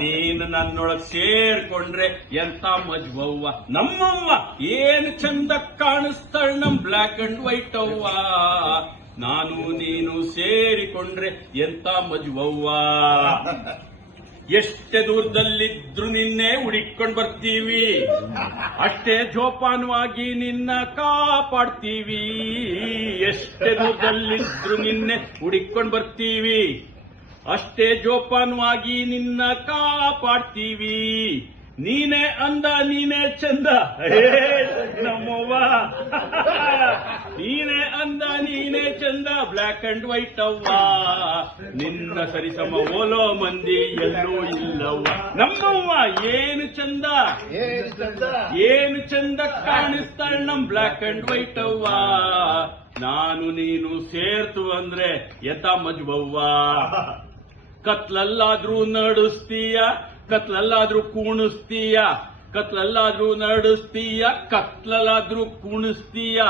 ನೀನು ನನ್ನೊಳಗ್ ಸೇರ್ಕೊಂಡ್ರೆ ಎಂತ ಮಜ್ವವ್ವ ನಮ್ಮವ್ವ ಏನು ಚಂದ ಕಾಣಿಸ್ತಾಳ ನಮ್ ಬ್ಲಾಕ್ ಅಂಡ್ ವೈಟ್ ಅವ್ವ. ನಾನು ನೀನು ಸೇರಿಕೊಂಡ್ರೆ ಎಂತ ಮಜ್ವವ್ವ. ಎಷ್ಟೇ ದೂರದಲ್ಲಿದ್ರು ನಿನ್ನೆ ಹುಡಿಕೊಂಡ್ ಬರ್ತೀವಿ, ಅಷ್ಟೇ ಜೋಪಾನವಾಗಿ ನಿನ್ನ ಕಾಪಾಡ್ತೀವಿ. ಎಷ್ಟೇ ದೂರದಲ್ಲಿದ್ರು ನಿನ್ನೆ ಹುಡಿಕೊಂಡ್ ಬರ್ತೀವಿ, ಅಷ್ಟೇ ಜೋಪಾನವಾಗಿ ನಿನ್ನ ಕಾಪಾಡ್ತೀವಿ. ನೀನೇ ಅಂದ ನೀನೇ ಚಂದ ನಮ್ಮವ್ವ, ನೀನೇ ಅಂದ ನೀನೇ ಚಂದ ಬ್ಲಾಕ್ ಅಂಡ್ ವೈಟ್ ಅವ್ವ. ನಿನ್ನ ಸರಿಸಮ ಓಲೋ ಮಂದಿ ಎಲ್ಲೂ ಇಲ್ಲವ್ವ ನಮ್ಮವ್ವ. ಏನು ಚಂದ ಏನು ಚಂದ ಕಾಣಿಸ್ತಾಳ ನಮ್ ಬ್ಲಾಕ್ ಅಂಡ್ ವೈಟ್ ಅವ್ವ. ನಾನು ನೀನು ಸೇರ್ತು ಅಂದ್ರೆ ಯಥ ಮಜ್ವವ್ವ. ಕತ್ಲಲ್ಲಾದ್ರೂ ನಡಿಸ್ತೀಯ, ಕತ್ಲಲ್ಲಾದ್ರೂ ಕುಣಿಸ್ತೀಯ, ಕತ್ಲಲ್ಲಾದ್ರೂ ನಡಿಸ್ತೀಯ, ಕತ್ಲಲ್ಲಾದ್ರೂ ಕುಣಿಸ್ತೀಯ.